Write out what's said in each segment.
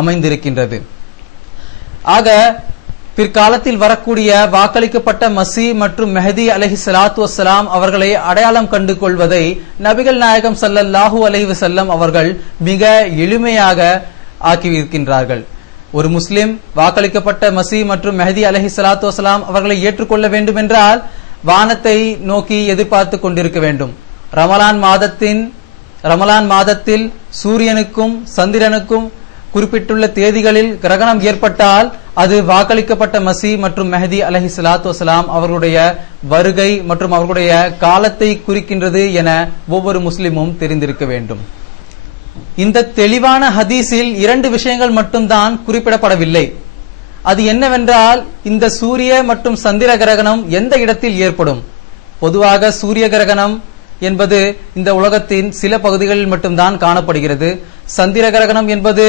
அமைந்திருக்கின்றது. ஆக பிற்காலத்தில் வரக்கூடிய வாக்களிக்கப்பட்ட மசி மற்றும் மெஹதி அலைஹிஸ்ஸலாத்து வஸ்ஸலாம் அவர்களை அடையாளம் கண்டு கொள்வதை நபிகள் நாயகம் ஸல்லல்லாஹு அலைஹி வஸல்லம் அவர்கள் மிக எளிமையாக ஆக்கியிருக்கின்றார்கள். ஒரு முஸ்லிம் வாக்களிக்கப்பட்ட மசி மற்றும் மெஹதி அலைஹிஸ்ஸலாத்து வஸ்ஸலாம் அவர்களை ஏற்றுக்கொள்ள வேண்டும் என்றால் வானத்தை நோக்கி எதிர்பார்த்து கொண்டிருக்க வேண்டும். ரமலான் மாதத்தில் சூரியனுக்கும் சந்திரனுக்கும் குறிப்பிட்டுள்ள தேதிகளில் கிரகணம் ஏற்பட்டால் அது வாக்களிக்கப்பட்ட மசி மற்றும் மெஹதி அலைஹிஸ்ஸலாத்து வஸ்ஸலாம் அவர்களுடைய வருகை மற்றும் அவர்களுடைய காலத்தை குறிக்கின்றது என ஒவ்வொரு முஸ்லிமும் தெரிந்திருக்க வேண்டும். இந்த தெளிவான ஹதீஸில் 2 விஷயங்கள் மட்டும்தான் குறிப்பிடப்படவில்லை. அது என்னவென்றால் இந்த சூரிய மற்றும் சந்திர கிரகணம் எந்த இடத்தில் ஏற்படும். பொதுவாக சூரிய கிரகணம் என்பது இந்த உலகத்தின் சில பகுதிகளில் மட்டும்தான் காணப்படுகிறது. சந்திர கிரகணம் என்பது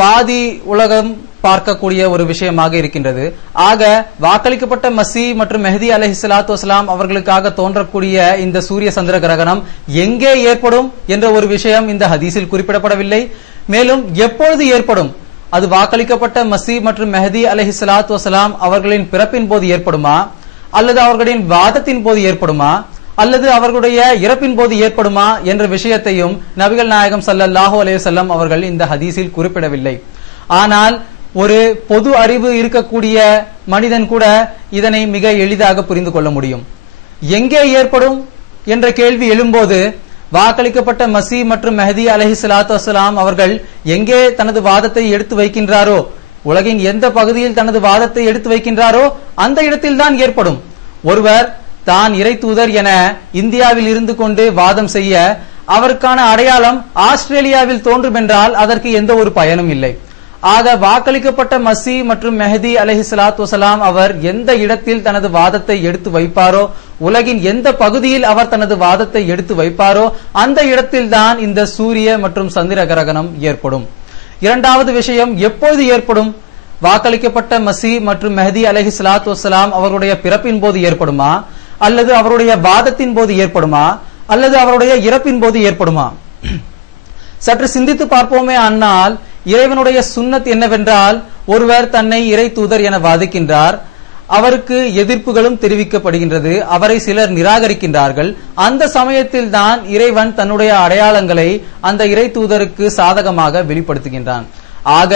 பாதி உலகம் பார்க்கக்கூடிய ஒரு விஷயமாக இருக்கின்றது. ஆக வாக்களிக்கப்பட்ட மசி மற்றும் மெஹதி அலைஹிஸ்ஸலாத்து வஸ்ஸலாம் அவர்களுக்காக தோன்றக்கூடிய இந்த சூரிய சந்திர கிரகணம் எங்கே ஏற்படும் என்ற ஒரு விஷயம் இந்த ஹதீஸில் குறிப்பிடப்படவில்லை. மேலும் எப்பொழுது ஏற்படும், அது வாக்களிக்கப்பட்ட மசி மற்றும் மெஹதி அலைஹிஸ்ஸலாத்து வஸ்ஸலாம் அவர்களின் பிறப்பின் போது ஏற்படுமா, அல்லது அவர்களின் வாதத்தின் போது ஏற்படுமா, அல்லது அவர்களுடைய இறப்பின் போது ஏற்படுமா என்ற விஷயத்தையும் நபிகள் நாயகம் ஸல்லல்லாஹு அலைஹி வஸல்லம் அவர்கள் இந்த ஹதீஸில் குறிப்பிடவில்லை. ஆனால் ஒரு பொது அறிவு இருக்கக்கூடிய மனிதன் கூட இதனை மிக எளிதாக புரிந்து கொள்ள முடியும். எங்கே ஏற்படும் என்ற கேள்வி எழும்போது வாக்களிக்கப்பட்ட மசி மற்றும் மெஹதி அலைஹிஸ்ஸலாத்து வஸ்ஸலாம் அவர்கள் எங்கே தனது வாதத்தை எடுத்து வைக்கின்றாரோ, உலகின் எந்த பகுதியில் தனது வாதத்தை எடுத்து வைக்கின்றாரோ அந்த இடத்தில் தான் ஏற்படும். ஒருவர் தான் இறை தூதர் என இந்தியாவில் இருந்து கொண்டு வாதம் செய்ய அவருக்கான அடையாளம் ஆஸ்திரேலியாவில் தோன்றும் என்றால் அதற்கு எந்த ஒரு பயனும் இல்லை. ஆக வாக்களிக்கப்பட்ட மசி மற்றும் மெஹதி அலைஹிஸ்ஸலாத்து வஸ்ஸலாம் அவர் எந்த இடத்தில் தனது வாதத்தை எடுத்து வைப்பாரோ, உலகின் எந்த பகுதியில் அவர் தனது வாதத்தை எடுத்து வைப்பாரோ அந்த இடத்தில் தான் இந்த சூரிய மற்றும் சந்திர கிரகணம் ஏற்படும். இரண்டாவது விஷயம், எப்பொழுது ஏற்படும்? வாக்களிக்கப்பட்ட மசி மற்றும் மெஹதி அலைஹிஸ்ஸலாத்து வஸ்ஸலாம் அவருடைய பிறப்பின் போது ஏற்படுமா, அல்லது அவருடைய வாதத்தின் போது ஏற்படுமா, அல்லது அவருடைய இறப்பின் போது ஏற்படுமா? சற்று சிந்தித்து பார்ப்போமே. ஆனால் இறைவனுடைய சுன்னத் என்னவென்றால், ஒருவர் தன்னை இறை தூதர் என வாதிக்கின்றார், அவருக்கு எதிர்ப்புகளும் தெரிவிக்கப்படுகின்றது, அவரை சிலர் நிராகரிக்கின்றார்கள். அந்த சமயத்தில் தான் இறைவன் தன்னுடைய அடையாளங்களை அந்த இறை தூதருக்கு சாதகமாக வெளிப்படுத்துகின்றான். ஆக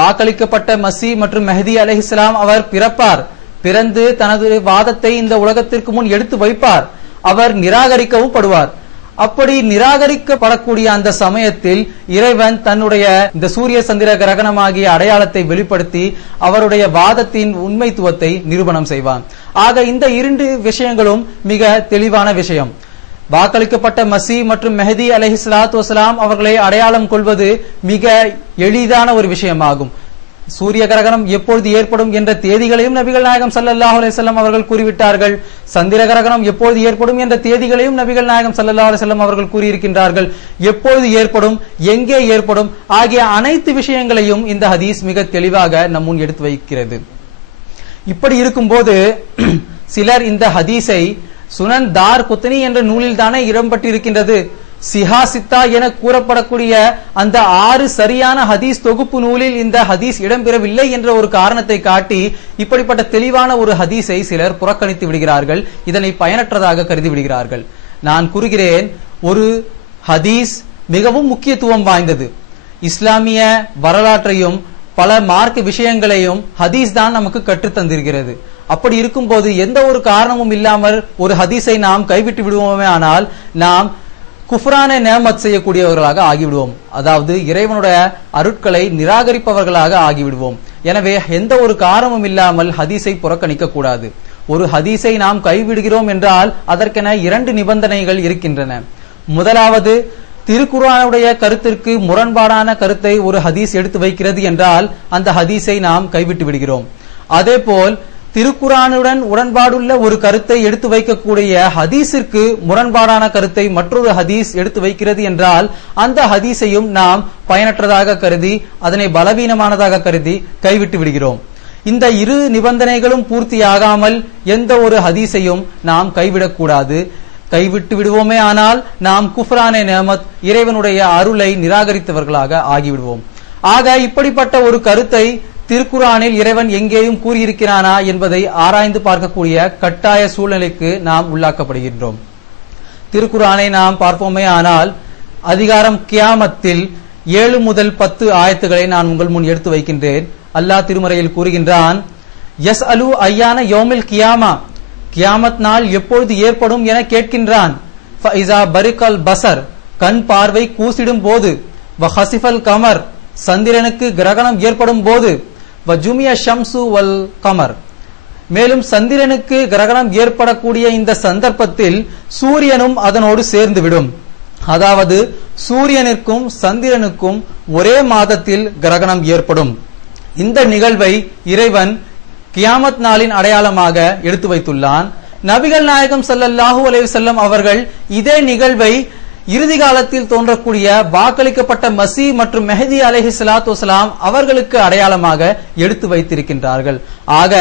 வாக்களிக்கப்பட்ட மசி மற்றும் மெஹதி அலைஹிஸ்ஸலாம் அவர் பிறப்பார், பிறந்து தனது வாதத்தை இந்த உலகத்திற்கு முன் எடுத்து வைப்பார், அவர் நிராகரிக்கவும் படுவார். அப்படி நிராகரிக்கப்படக்கூடிய அந்த சமயத்தில் இறைவன் தன்னுடைய இந்த சூரிய சந்திர கிரகணமாகிய அடையாளத்தை வெளிப்படுத்தி அவருடைய வாதத்தின் உண்மைத்துவத்தை நிரூபணம் செய்வான். ஆக இந்த 2 விஷயங்களும் மிக தெளிவான விஷயம். வாக்களிக்கப்பட்ட மசி மற்றும் மெஹதி அலைஹிஸ்ஸலாத்து வஸ்ஸலாம் அவர்களை அடையாளம் கொள்வது மிக எளிதான ஒரு விஷயமாகும். சூரிய கிரகணம் எப்பொழுது ஏற்படும் என்ற தேதிகளையும் நபிகள் நாயகம் ஸல்லல்லாஹு அலைஹி வஸல்லம் அவர்கள் கூறிவிட்டார்கள். சந்திர கிரகணம் எப்பொழுது ஏற்படும் என்ற தேதிகளையும் நபிகள் நாயகம் ஸல்லல்லாஹு அலைஹி வஸல்லம் அவர்கள் கூறியிருக்கின்றார்கள். எப்பொழுது ஏற்படும், எங்கே ஏற்படும் ஆகிய அனைத்து விஷயங்களையும் இந்த ஹதீஸ் மிக தெளிவாக நம் முன் எடுத்து வைக்கிறது. இப்படி இருக்கும்போது சிலர் இந்த ஹதீஸை சுனன் தார் குத்னி என்ற நூலில் தானே இடம்பெற்றிருக்கின்றது, சிஹாசித்தா என கூறப்படக்கூடிய அந்த 6 சரியான ஹதீஸ் தொகுப்பு நூலில் இந்த ஹதீஸ் இடம்பெறவில்லை என்ற ஒரு காரணத்தை காட்டி இப்படிப்பட்ட தெளிவான ஒரு ஹதீஸை சிலர் புறக்கணித்து விடுகிறார்கள், இதனை பயனற்றதாக கருதி விடுகிறார்கள். நான் கூறுகிறேன், ஒரு ஹதீஸ் மிகவும் முக்கியத்துவம் வாய்ந்தது. இஸ்லாமிய வரலாற்றையும் பல மார்க்க விஷயங்களையும் ஹதீஸ் தான் நமக்கு கற்றுத்தந்திருக்கிறது. அப்படி இருக்கும்போது எந்த ஒரு காரணமும் இல்லாமல் ஒரு ஹதீஸை நாம் கைவிட்டு விடுவோமே ஆனால் நாம் குஃப்ரான நேமத் செய்யக்கூடியவர்களாக ஆகிவிடுவோம், அதாவது இறைவனுடைய அருட்களை நிராகரிப்பவர்களாக ஆகிவிடுவோம். எனவே எந்த ஒரு காரணமும் இல்லாமல் ஹதீஸை புறக்கணிக்க கூடாது. ஒரு ஹதீஸை நாம் கைவிடுகிறோம் என்றால் அதற்கென 2 நிபந்தனைகள் இருக்கின்றன. முதலாவது, திருக்குர்ஆனுடைய கருத்திற்கு முரண்பாடான கருத்தை ஒரு ஹதீஸ் எடுத்து வைக்கிறது என்றால் அந்த ஹதீஸை நாம் கைவிட்டு விடுகிறோம். அதேபோல் திருக்குர்ஆனுடன் உடன்பாடுள்ள ஒரு கருத்தை எடுத்து வைக்கக்கூடிய ஹதீஸிற்கு முரண்பாடான கருத்தை மற்றொரு ஹதீஸ் எடுத்து வைக்கிறது என்றால் அந்த ஹதீஸையும் நாம் பயனற்றதாக கருதி அதனை பலவீனமானதாக கருதி கைவிட்டு விடுகிறோம். இந்த 2 நிபந்தனைகளும் பூர்த்தியாகாமல் எந்த ஒரு ஹதீஸையும் நாம் கைவிடக்கூடாது. கைவிட்டு விடுவோமே ஆனால் நாம் குஃப்ரானே நேமத், இறைவனுடைய அருளை நிராகரித்தவர்களாக ஆகிவிடுவோம். ஆக இப்படிப்பட்ட ஒரு கருத்தை திருக்குர்ஆனில் இறைவன் எங்கேயும் கூறியிருக்கிறானா என்பதை ஆராய்ந்து பார்க்கக்கூடிய கட்டாய சூழ்நிலைக்கு நாம் உள்ளாக்கப்படுகின்றோம். திருக்குர்ஆனை நாம் பார்ப்போமே ஆனால் அதிகாரம் கியாமத்தில் 7 முதல் 10 ஆயத்துகளை நான் உங்கள் முன் எடுத்து வைக்கின்றேன். அல்லாஹ் திருமறையில் கூறுகின்றான், யஸ்அலு ஐயான யௌமில் கியாமா, கியாமத் நாள் எப்பொழுது ஏற்படும் என கேட்கின்றான். ஃபஇஸா பரிகல் பஸர், கண் பார்வை கூசிடும் போது, வஹசிஃபல் கமர், சந்திரனுக்கு கிரகணம் ஏற்படும் போது, வஜுமிய ஷம்சு வல் கமர், மேலும் சந்திரனுக்கு கிரகணம் ஏற்படக்கூடிய இந்த சந்தர்ப்பத்தில் சூரியனும் அதனோடு சேர்ந்துவிடும். அதாவது சூரியனுக்கும் சந்திரனுக்கும் ஒரே மாதத்தில் கிரகணம் ஏற்படும். இந்த நிகழ்வை இறைவன் கியாமத் நாளின் அடையாளமாக எடுத்து வைத்துள்ளான். நபிகள் நாயகம் ஸல்லல்லாஹு அலைஹி வஸல்லம் அவர்கள் இதே நிகழ்வை இறுதி காலத்தில் தோன்றக்கூடிய வாக்களிக்கப்பட்ட மசி மற்றும் மெஹதி அலைஹிஸ்ஸலாத்து வஸலாம் அவர்களுக்கு அடையாளமாக எடுத்து வைத்திருக்கின்றார்கள். ஆக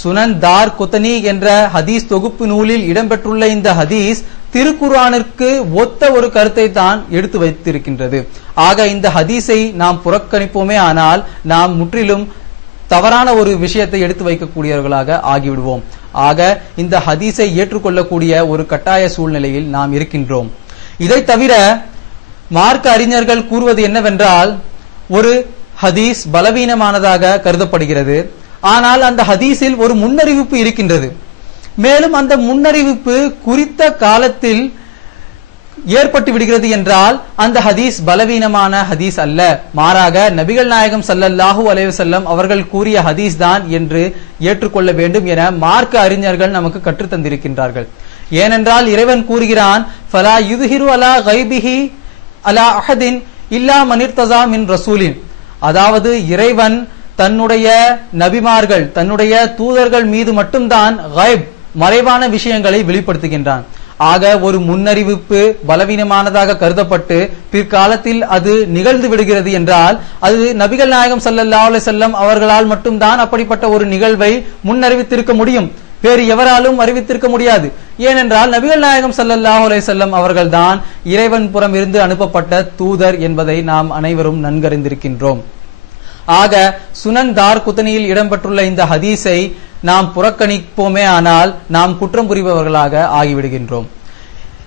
சுனன் தார் குத்னி என்ற ஹதீஸ் தொகுப்பு நூலில் இடம்பெற்றுள்ள இந்த ஹதீஸ் திருக்குர்ஆனிற்கு ஒத்த ஒரு கருத்தை தான் எடுத்து வைத்திருக்கின்றது. ஆக இந்த ஹதீஸை நாம் புறக்கணிப்போமே ஆனால் நாம் முற்றிலும் தவறான ஒரு விஷயத்தை எடுத்து வைக்கக்கூடியவர்களாக ஆகிவிடுவோம். ஆக இந்த ஹதீஸை ஏற்றுக்கொள்ளக்கூடிய ஒரு கட்டாய சூழ்நிலையில் நாம் இருக்கின்றோம். இதை தவிர மார்க்க அறிஞர்கள் கூறுவது என்னவென்றால், ஒரு ஹதீஸ் பலவீனமானதாக கருதப்படுகிறது, ஆனால் அந்த ஹதீஸில் ஒரு முன்னறிவிப்பு இருக்கின்றது. மேலும் அந்த முன்னறிவிப்பு குறித்த காலத்தில் ஏற்பட்டு விடுகிறது என்றால் அந்த ஹதீஸ் பலவீனமான ஹதீஸ் அல்ல, மாறாக நபிகள் நாயகம் ஸல்லல்லாஹு அலைஹி வஸல்லம் அவர்கள் கூறிய ஹதீஸ் தான் என்று ஏற்றுக்கொள்ள வேண்டும் என மார்க்க அறிஞர்கள் நமக்கு கற்றுத் தந்திருக்கின்றார்கள். ஏனென்றால் இறைவன் கூறுகிறான், ஃபலா யுத்ஹிரு அலா கைபிஹி அலா அஹதின் இல்லா மனிர்தஸா மின் ரசூலின், அதாவது இறைவன் தன்னுடைய நபிமார்கள் தன்னுடைய தூதர்கள் மீது மட்டும்தான் கைப் மறைவான விஷயங்களை வெளிப்படுத்துகின்றான். ஆக ஒரு முன்னறிவிப்பு பலவீனமானதாக கருதப்பட்டு பிற்காலத்தில் அது நிகழ்ந்து விடுகிறது என்றால் அது நபிகள் நாயகம் ஸல்லல்லாஹு அலைஹி வஸல்லம் அவர்களால் மட்டும்தான் அப்படிப்பட்ட ஒரு நிகழ்வை முன்னறிவித்திருக்க முடியும், வேறு எவராலும் அறிவித்திருக்க முடியாது. ஏனென்றால் நபிகள் நாயகம் ஸல்லல்லாஹு அலைஹி வஸல்லம் அவர்கள்தான் இறைவன் புறம் இருந்து அனுப்பப்பட்ட தூதர் என்பதை நாம் அனைவரும் நன்கறிந்திருக்கின்றோம். ஆக சுனன் தார் குத்னியில் இடம்பெற்றுள்ள இந்த ஹதீஸை நாம் புறக்கணிப்போமே ஆனால் நாம் குற்றம் புரிபவர்களாக ஆகிவிடுகின்றோம்.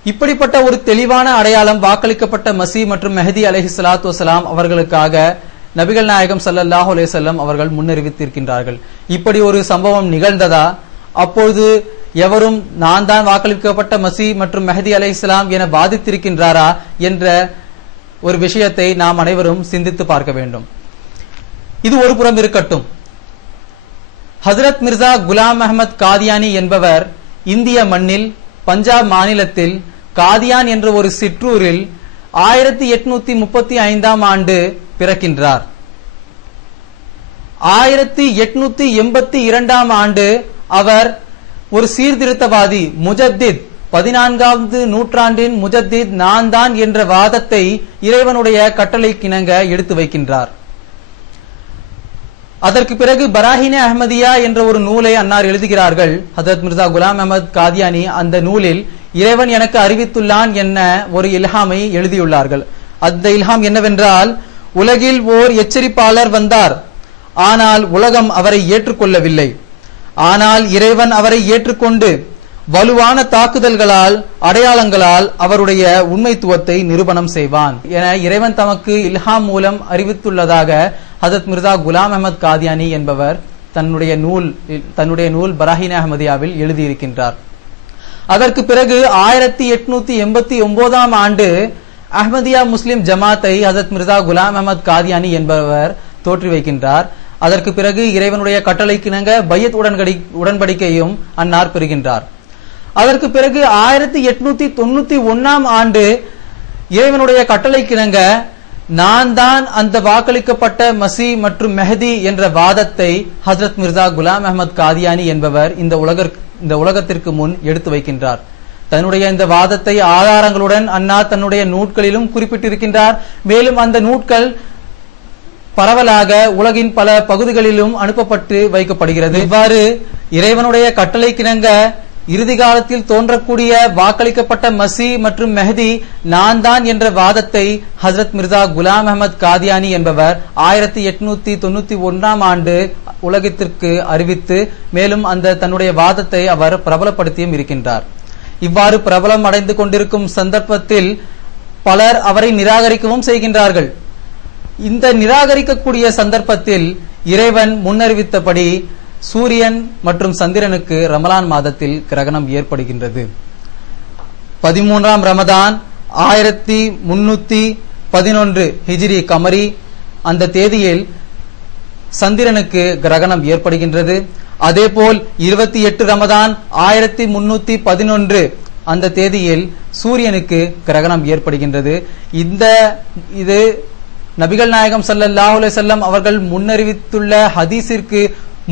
இப்படிப்பட்ட ஒரு தெளிவான அடையாளம் வாக்களிக்கப்பட்ட மசி மற்றும் மெஹதி அலைஹிஸ்ஸலாத்து வஸலாம் அவர்களுக்காக நபிகள் நாயகம் ஸல்லல்லாஹு அலைஹி வஸல்லம் அவர்கள் முன்னறிவித்திருக்கின்றார்கள். இப்படி ஒரு சம்பவம் நிகழ்ந்ததா? அப்பொழுது எவரும் நான் தான் வாக்களிக்கப்பட்ட மசி மற்றும் மெஹதி அலைஹிஸ்ஸலாம் என வாதித்திருக்கின்றாரா என்ற ஒரு விஷயத்தை நாம் அனைவரும் சிந்தித்து பார்க்க வேண்டும். இது ஒரு புறம் இருக்கட்டும். ஹஜ்ரத் மிர்சா குலாம் அஹ்மத் காதியானி என்பவர் இந்திய மண்ணில் பஞ்சாப் மாநிலத்தில் காதியான் என்ற ஒரு சிற்றூரில் 1835ஆம் ஆண்டு பிறக்கின்றார். 1882ஆம் ஆண்டு அவர் ஒரு சீர்திருத்தவாதி முஜத்தித், 14வது நூற்றாண்டின் முஜத்தித் நான் தான் என்ற வாதத்தை இறைவனுடைய கட்டளைக்கிணங்க எடுத்து வைக்கின்றார். அதற்கு பிறகு பராஹினே அஹ்மதியா என்ற ஒரு நூலை அன்னார் எழுதுகிறார்கள். ஹஜ்ரத் மிர்சா குலாம் அஹ்மத் காதியானி அந்த நூலில் இறைவன் எனக்கு அறிவித்துள்ளான் என்ன ஒரு இல்ஹாமை எழுதியுள்ளார்கள். அந்த இல்ஹாம் என்னவென்றால், உலகில் ஓர் எச்சரிப்பாளர் வந்தார், ஆனால் உலகம் அவரை ஏற்றுக்கொள்ளவில்லை. ஆனால் இறைவன் அவரை ஏற்றுக்கொண்டு வலுவான தாக்குதல்களால் அடையாளங்களால் அவருடைய உண்மைத்துவத்தை நிரூபணம் செய்வான் என இறைவன் தமக்கு இல்ஹாம் மூலம் அறிவித்துள்ளதாக ஹஜ்ரத் மிர்சா குலாம் அஹ்மத் காதியானி என்பவர் தன்னுடைய நூல் பராஹினே அஹ்மதியாவில் எழுதியிருக்கின்றார். அதற்கு பிறகு 1889ஆம் ஆண்டு அஹ்மதியா முஸ்லிம் ஜமாத்தை ஹஜ்ரத் மிர்சா குலாம் அஹ்மத் காதியானி என்பவர் தோற்றி வைக்கின்றார். அதற்கு பிறகு இறைவனுடைய கட்டளைக்கிணங்க பையத் உடன்படிக்கையும் அன்னார் பெறுகின்றார். அதற்கு பிறகு 1891ஆம் ஆண்டு இறைவனுடைய கட்டளைக்கிணங்க நான் தான் அந்த வாக்களிக்கப்பட்ட மசி மற்றும் மெஹதி என்ற வாதத்தை ஹஜ்ரத் மிர்சா குலாம் அஹ்மத் காதியானி என்பவர் இந்த உலகத்திற்கு முன் எடுத்து வைக்கின்றார். தன்னுடைய இந்த வாதத்தை ஆதாரங்களுடன் அன்னார் தன்னுடைய நூட்களிலும் குறிப்பிட்டிருக்கின்றார். மேலும் அந்த நூட்கள் பரவலாக உலகின் பல பகுதிகளிலும் அனுப்பப்பட்டு வைக்கப்படுகிறது. இவ்வாறு இறைவனுடைய கட்டளைக்கிணங்க இறுதி காலத்தில் தோன்றக்கூடிய வாக்களிக்கப்பட்ட மசி மற்றும் மெஹதி நான் தான் என்ற வாதத்தை ஹஜ்ரத் மிர்சா குலாம் அஹமத் காதியானி என்பவர் 1891 ஆண்டு உலகத்திற்கு அறிவித்து மேலும் அந்த தன்னுடைய வாதத்தை அவர் பிரபலப்படுத்தியும் இருக்கின்றார். இவ்வாறு பிரபலம் அடைந்து கொண்டிருக்கும் சந்தர்ப்பத்தில் பலர் அவரை நிராகரிக்கவும் செய்கின்றார்கள். இந்த நிராகரிக்கக்கூடிய சந்தர்ப்பத்தில் இறைவன் முன்னறிவித்தபடி சூரியன் மற்றும் சந்திரனுக்கு ரமலான் மாதத்தில் கிரகணம் ஏற்படுகின்றது. 13ஆம் ரமதான் 1311 ஹிஜ்ரி கமரி அந்த தேதியில் சந்திரனுக்கு கிரகணம் ஏற்படுகின்றது. அதேபோல் 28 ரமதான் 1311 அந்த தேதியில் சூரியனுக்கு கிரகணம் ஏற்படுகின்றது. இது நபிகள் நாயகம் ஸல்லல்லாஹு அலைஹி வஸல்லம் அவர்கள் முன்னறிவித்துள்ள ஹதீஸிற்கு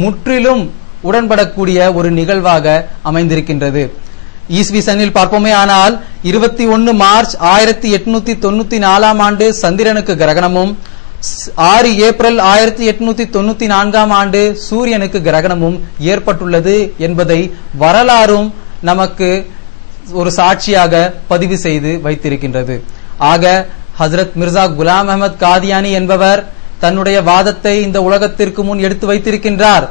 முற்றிலும் உடன்படக்கூடிய ஒரு நிகழ்வாக அமைந்திருக்கின்றது. ஈஸ்வி சனில் பார்ப்போமே ஆனால் 21 மார்ச் 1894 ஆண்டு சந்திரனுக்கு கிரகணமும் 6 ஏப்ரல் 1894 ஆண்டு சூரியனுக்கு கிரகணமும் ஏற்பட்டுள்ளது என்பதை வரலாறும் நமக்கு ஒரு சாட்சியாக பதிவு செய்து வைத்திருக்கின்றது. ஆக ஹஜ்ரத் மிர்சா குலாம் அஹமத் காதியானி என்பவர் தன்னுடைய வாதத்தை இந்த உலகத்திற்கு முன் எடுத்து வைத்திருக்கின்றார்.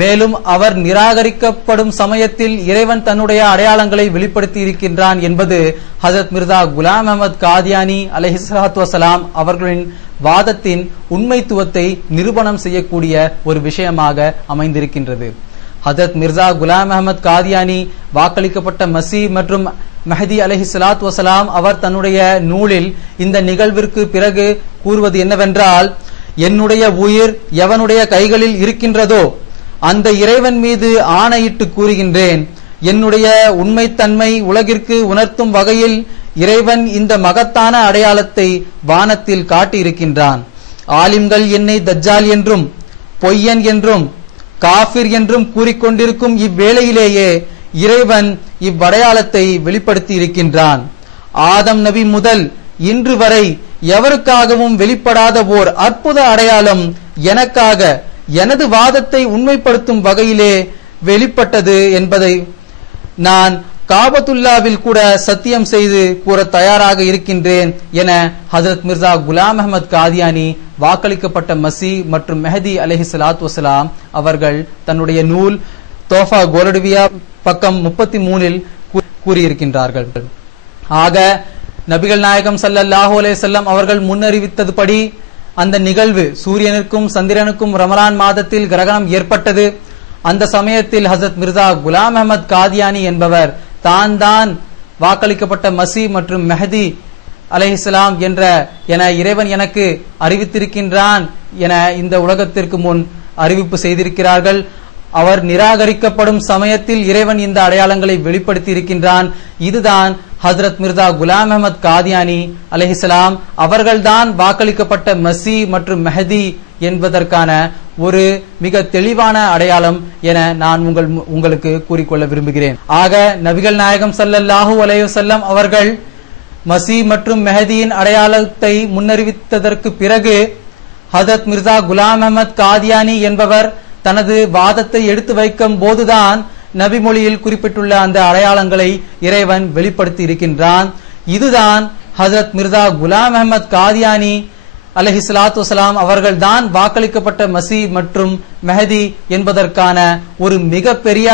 மேலும் அவர் நிராகரிக்கப்படும் சமயத்தில் இறைவன் தன்னுடைய அடையாளங்களை வெளிப்படுத்தி இருக்கின்றான் என்பது ஹஜ்ரத் மிர்சா குலாம் அஹமத் காதியானி அலைஹிஸ்ஸலாத்து வஸலாம் அவர்களின் வாதத்தின் உண்மைத்துவத்தை நிரூபணம் செய்யக்கூடிய ஒரு விஷயமாக அமைந்திருக்கின்றது. ஹஜ்ரத் மிர்சா குலாம் அஹமத் காதியானி வாக்களிக்கப்பட்ட மசி மற்றும் மெஹதி அலைஹிஸ்ஸலாத்து வஸலாம் அவர் தன்னுடைய நூலில் இந்த நிகழ்விற்கு பிறகு கூறுவது என்னவென்றால், என்னுடைய உயிர் எவனுடைய கைகளில் இருக்கின்றதோ அந்த இறைவன் மீது ஆணையிட்டு கூறுகின்றேன், என்னுடைய உண்மைத்தன்மை உலகிற்கு உணர்த்தும் வகையில் இறைவன் இந்த மகத்தான அடையாளத்தை வானத்தில் காட்டியிருக்கின்றான். ஆலிம்கள் என்னை தஜ்ஜால் என்றும் பொய்யன் என்றும் காஃபிர் என்றும் கூறிக்கொண்டிருக்கும் இவ்வேளையிலேயே இறைவன் இவ்வடையாளத்தை வெளிப்படுத்தி இருக்கின்றான். ஆதம் நபி முதல் இன்று வரை எவருக்காகவும் வெளிப்படாத ஓர் அற்புத அடையாளம் எனக்காக எனது வாதத்தை உண்மைப்படுத்தும் வகையிலே வெளிப்பட்டது என்பதை நான் காபத்துல்லாவில் கூட சத்தியம் செய்து கூற தயாராக இருக்கின்றேன் என ஹஜ்ரத் மிர்சா குலாம் அஹமத் காதியானி வாக்களிக்கப்பட்ட மசி மற்றும் மெஹதி அலைஹிஸ்ஸலாத்து வஸலாம் அவர்கள் தன்னுடைய நூல் தோஃபா கோலடுவியா பக்கம் 33 கூறியிருக்கின்றார்கள். ஆக நபிகள் நாயகம் ஸல்லல்லாஹு அலைஹி வஸல்லம் அவர்கள் முன்னறிவித்ததுபடி அந்த நிகழ்வு சூரியனுக்கும் சந்திரனுக்கும் ரமலான் மாதத்தில் கிரகணம் ஏற்பட்டது. அந்த சமயத்தில் ஹஜ்ரத் மிர்சா குலாம் அஹமத் காதியானி என்பவர் தான் வாக்களிக்கப்பட்ட மசி மற்றும் மெஹதி அலைஹிஸ்ஸலாம் என இறைவன் எனக்கு அறிவித்திருக்கின்றான் என இந்த உலகத்திற்கு முன் அறிவிப்பு செய்திருக்கிறார்கள். அவர் நிராகரிக்கப்படும் சமயத்தில் இறைவன் இந்த அடையாளங்களை வெளிப்படுத்தி இருக்கின்றான். இதுதான் ஹஜ்ரத் மிர்சா குலாம் அஹமத் காதியானி அலைஹிஸ்ஸலாம் அவர்கள்தான் வாக்களிக்கப்பட்ட மசி மற்றும் மெஹதி என்பதற்கான ஒரு மிக தெளிவான அடையாளம் என நான் உங்களுக்கு கூறிக்கொள்ள விரும்புகிறேன். ஆக நபிகள் நாயகம் ஸல்லல்லாஹு அலைஹி வஸல்லம் அவர்கள் மசி மற்றும் மெஹதியின் அடையாளத்தை முன்னறிவித்ததற்கு பிறகு ஹஜ்ரத் மிர்சா குலாம் அஹமத் காதியானி என்பவர் தனது வாதத்தை எடுத்து வைக்கும் போதுதான் நபி மொழியில் குறிப்பிட்டுள்ள அந்த அடையாளங்களை இறைவன் வெளிப்படுத்தி இருக்கின்றான். இதுதான் ஹஜ்ரத் மிர்சா குலாம் அஹமத் காதியானி அலைஹிஸ்ஸலாத்து வஸலாம் அவர்கள் தான் வாக்களிக்கப்பட்ட மசி மற்றும் மெஹதி என்பதற்கான ஒரு மிக பெரிய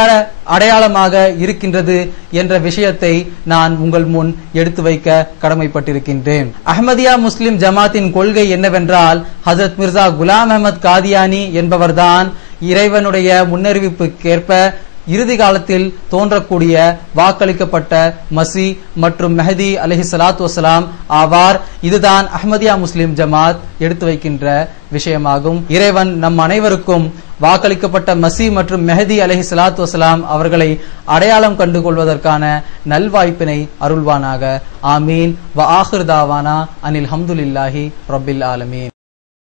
அடையாளமாக இருக்கின்றது என்ற விஷயத்தை நான் உங்கள் முன் எடுத்து வைக்க கடமைப்பட்டிருக்கின்றேன். அஹ்மதியா முஸ்லிம் ஜமாத்தின் கொள்கை என்னவென்றால், ஹஜ்ரத் மிர்சா குலாம் அஹமத் காதியானி என்பவர்தான் இறைவனுடைய முன்னறிவிப்புக்கேற்ப இறுதி காலத்தில் தோன்றக்கூடிய வாக்களிக்கப்பட்ட மசி மற்றும் மெஹதி அலைஹிஸ்ஸலாத்து வஸலாம் ஆவார். இதுதான் அஹ்மதியா முஸ்லிம் ஜமாத் எடுத்து வைக்கின்ற விஷயமாகும். இறைவன் நம் அனைவருக்கும் வாக்களிக்கப்பட்ட மசி மற்றும் மெஹதி அலைஹிஸ்ஸலாத்து வஸலாம் அவர்களை அடையாளம் கண்டுகொள்வதற்கான நல்வாய்ப்பினை அருள்வானாக. ஆமீன். வ ஆஹிர் தாவானா அனில் ஹம்துலில்லாஹி ரப்பில் ஆலமீன்.